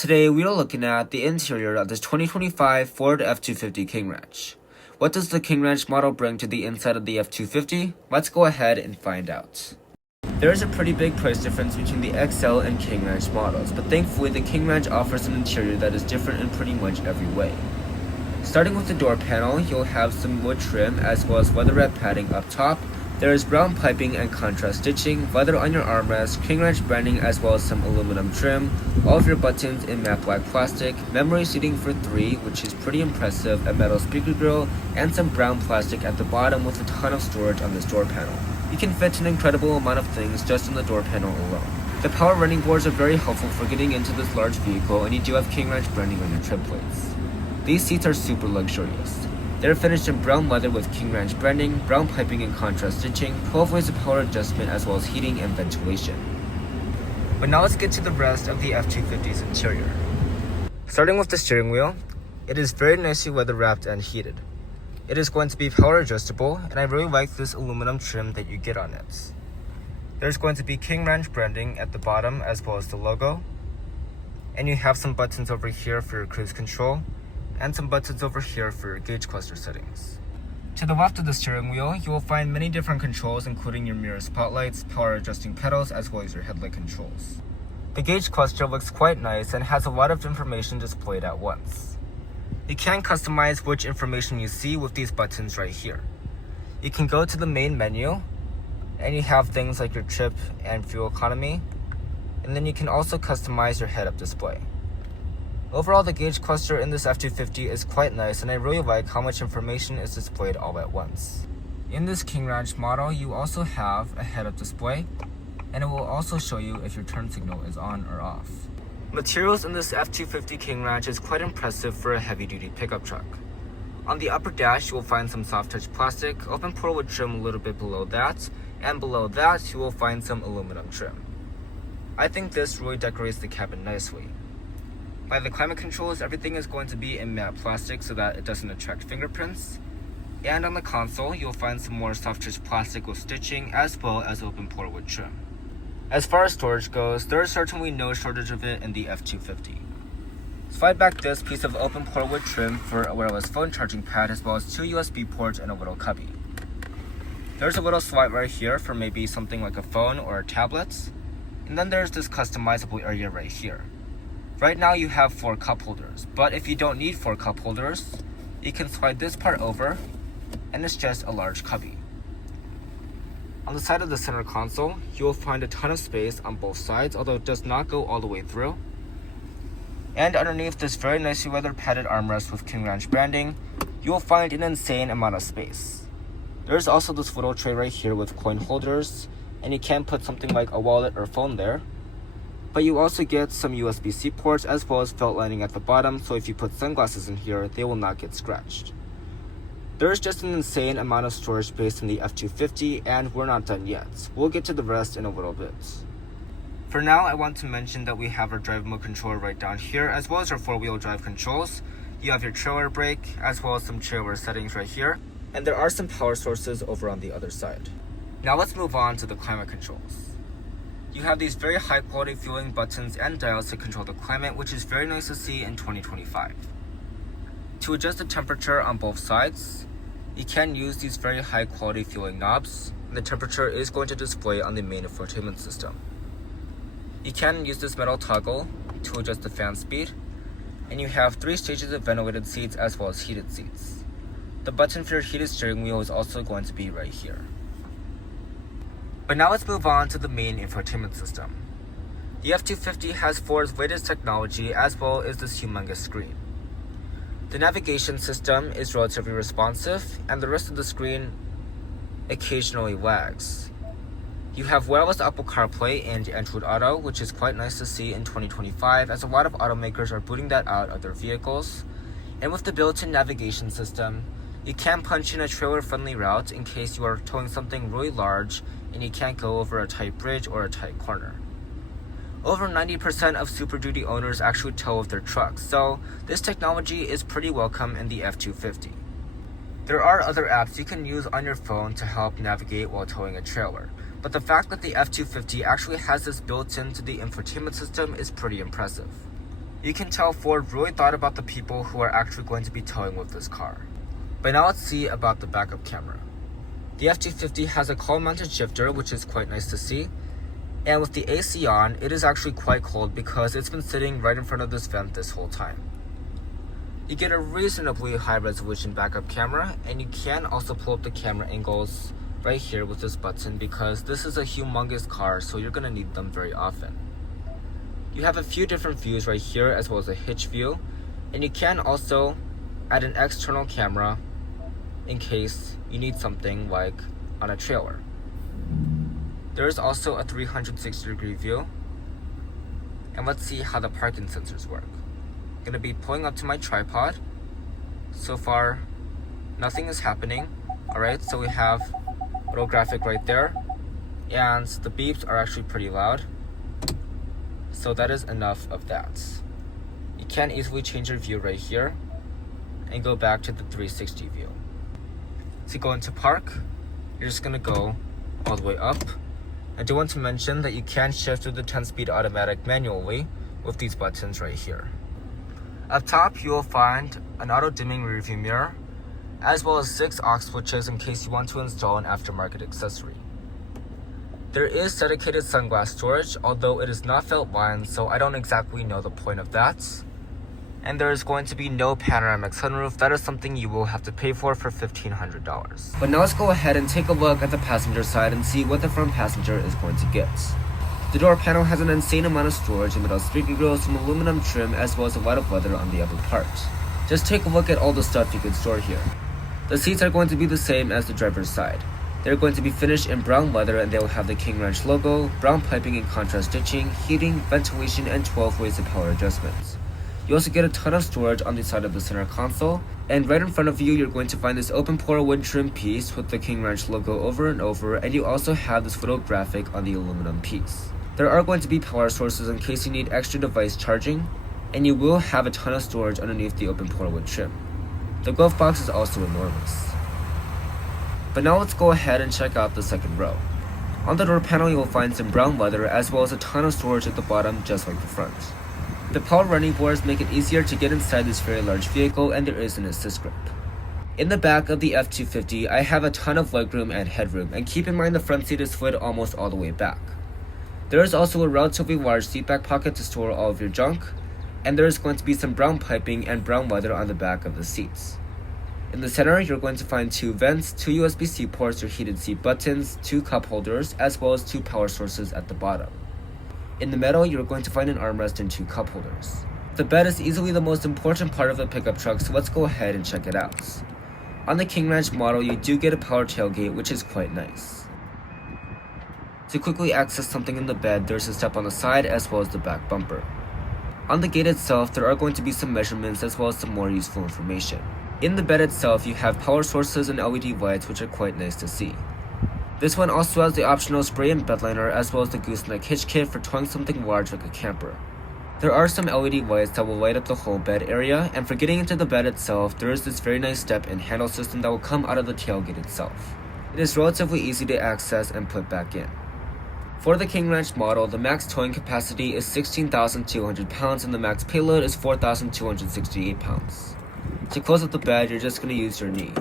Today we are looking at the interior of this 2025 Ford F-250 King Ranch. What does the King Ranch model bring to the inside of the F-250? Let's go ahead and find out. There is a pretty big price difference between the XL and King Ranch models, but thankfully the King Ranch offers an interior that is different in pretty much every way. Starting with the door panel, you'll have some wood trim as well as leather wrap padding up top. There is brown piping and contrast stitching, leather on your armrest, King Ranch branding as well as some aluminum trim, all of your buttons in matte black plastic, memory seating for 3, which is pretty impressive, a metal speaker grill, and some brown plastic at the bottom with a ton of storage on this door panel. You can fit an incredible amount of things just on the door panel alone. The power running boards are very helpful for getting into this large vehicle, and you do have King Ranch branding on your trim plates. These seats are super luxurious. They're finished in brown leather with King Ranch branding, brown piping and contrast stitching, 12 ways of power adjustment as well as heating and ventilation. But now let's get to the rest of the F-250's interior. Starting with the steering wheel, it is very nicely leather wrapped and heated. It is going to be power adjustable, and I really like this aluminum trim that you get on it. There's going to be King Ranch branding at the bottom as well as the logo, and you have some buttons over here for your cruise control, and some buttons over here for your gauge cluster settings. To the left of the steering wheel, you will find many different controls including your mirror spotlights, power adjusting pedals, as well as your headlight controls. The gauge cluster looks quite nice and has a lot of information displayed at once. You can customize which information you see with these buttons right here. You can go to the main menu, and you have things like your trip and fuel economy, and then you can also customize your head-up display. Overall, the gauge cluster in this F-250 is quite nice, and I really like how much information is displayed all at once. In this King Ranch model, you also have a head-up display, and it will also show you if your turn signal is on or off. Materials in this F-250 King Ranch is quite impressive for a heavy-duty pickup truck. On the upper dash, you will find some soft-touch plastic, open portal trim a little bit below that, and below that, you will find some aluminum trim. I think this really decorates the cabin nicely. By the climate controls, everything is going to be in matte plastic so that it doesn't attract fingerprints. And on the console, you'll find some more soft touch plastic with stitching as well as open port wood trim. As far as storage goes, there is certainly no shortage of it in the F-250. Slide back this piece of open port wood trim for a wireless phone charging pad as well as 2 USB ports and a little cubby. There's a little slot right here for maybe something like a phone or a tablet. And then there's this customizable area right here. Right now you have 4 cup holders, but if you don't need 4 cup holders, you can slide this part over and it's just a large cubby. On the side of the center console, you will find a ton of space on both sides, although it does not go all the way through. And underneath this very nicely leather padded armrest with King Ranch branding, you will find an insane amount of space. There's also this little tray right here with coin holders, and you can put something like a wallet or phone there. But you also get some USB-C ports as well as felt lining at the bottom, so if you put sunglasses in here, they will not get scratched. There is just an insane amount of storage space in the F-250, and we're not done yet. We'll get to the rest in a little bit. For now, I want to mention that we have our drive mode controller right down here, as well as our 4-wheel drive controls. You have your trailer brake, as well as some trailer settings right here, and there are some power sources over on the other side. Now let's move on to the climate controls. You have these very high quality fueling buttons and dials to control the climate, which is very nice to see in 2025. To adjust the temperature on both sides, you can use these very high quality fueling knobs, and the temperature is going to display on the main infotainment system. You can use this metal toggle to adjust the fan speed, and you have 3 stages of ventilated seats as well as heated seats. The button for your heated steering wheel is also going to be right here. But now let's move on to the main infotainment system. The F-250 has Ford's latest technology as well as this humongous screen. The navigation system is relatively responsive, and the rest of the screen occasionally lags. You have wireless Apple CarPlay and Android Auto, which is quite nice to see in 2025 as a lot of automakers are booting that out of their vehicles. And with the built-in navigation system, you can punch in a trailer-friendly route in case you are towing something really large and you can't go over a tight bridge or a tight corner. Over 90% of Super Duty owners actually tow with their trucks, so this technology is pretty welcome in the F-250. There are other apps you can use on your phone to help navigate while towing a trailer, but the fact that the F-250 actually has this built into the infotainment system is pretty impressive. You can tell Ford really thought about the people who are actually going to be towing with this car. But now let's see about the backup camera. The F-250 has a column-mounted shifter, which is quite nice to see. And with the AC on, it is actually quite cold because it's been sitting right in front of this vent this whole time. You get a reasonably high-resolution backup camera, and you can also pull up the camera angles right here with this button because this is a humongous car, so you're going to need them very often. You have a few different views right here as well as a hitch view, and you can also add an external camera in case you need something like on a trailer. There is also a 360-degree view, and let's see how the parking sensors work. I'm going to be pulling up to my tripod. So far, nothing is happening. Alright, so we have a little graphic right there, and the beeps are actually pretty loud. So that is enough of that. You can easily change your view right here and go back to the 360 view. To go into park, you're just going to go all the way up. I do want to mention that you can shift through the 10-speed automatic manually with these buttons right here. Up top, you will find an auto-dimming rearview mirror, as well as 6 aux switches in case you want to install an aftermarket accessory. There is dedicated sunglass storage, although it is not felt lined, so I don't exactly know the point of that. And there is going to be no panoramic sunroof. That is something you will have to pay for $1,500. But now let's go ahead and take a look at the passenger side and see what the front passenger is going to get. The door panel has an insane amount of storage and metal speaker grills, some aluminum trim, as well as a lot of leather on the upper part. Just take a look at all the stuff you can store here. The seats are going to be the same as the driver's side. They're going to be finished in brown leather, and they will have the King Ranch logo, brown piping and contrast stitching, heating, ventilation, and 12 ways of power adjustments. You also get a ton of storage on the side of the center console, and right in front of you, you're going to find this open pore wood trim piece with the King Ranch logo over and over, and you also have this little graphic on the aluminum piece. There are going to be power sources in case you need extra device charging, and you will have a ton of storage underneath the open pore wood trim. The glove box is also enormous. But now let's go ahead and check out the second row. On the door panel, you will find some brown leather as well as a ton of storage at the bottom, just like the front. The power running boards make it easier to get inside this very large vehicle, and there is an assist grip. In the back of the F-250, I have a ton of legroom and headroom, and keep in mind the front seat is slid almost all the way back. There is also a relatively large seat back pocket to store all of your junk, and there is going to be some brown piping and brown leather on the back of the seats. In the center, you're going to find 2 vents, 2 USB-C ports, your heated seat buttons, 2 cup holders, as well as 2 power sources at the bottom. In the middle, you're going to find an armrest and 2 cup holders. The bed is easily the most important part of the pickup truck, so let's go ahead and check it out. On the King Ranch model, you do get a power tailgate, which is quite nice. To quickly access something in the bed, there's a step on the side as well as the back bumper. On the gate itself, there are going to be some measurements as well as some more useful information. In the bed itself, you have power sources and LED lights, which are quite nice to see. This one also has the optional spray and bed liner as well as the gooseneck hitch kit for towing something large like a camper. There are some LED lights that will light up the whole bed area, and for getting into the bed itself, there is this very nice step and handle system that will come out of the tailgate itself. It is relatively easy to access and put back in. For the King Ranch model, the max towing capacity is 16,200 pounds and the max payload is 4,268 pounds. To close up the bed, you're just going to use your knee.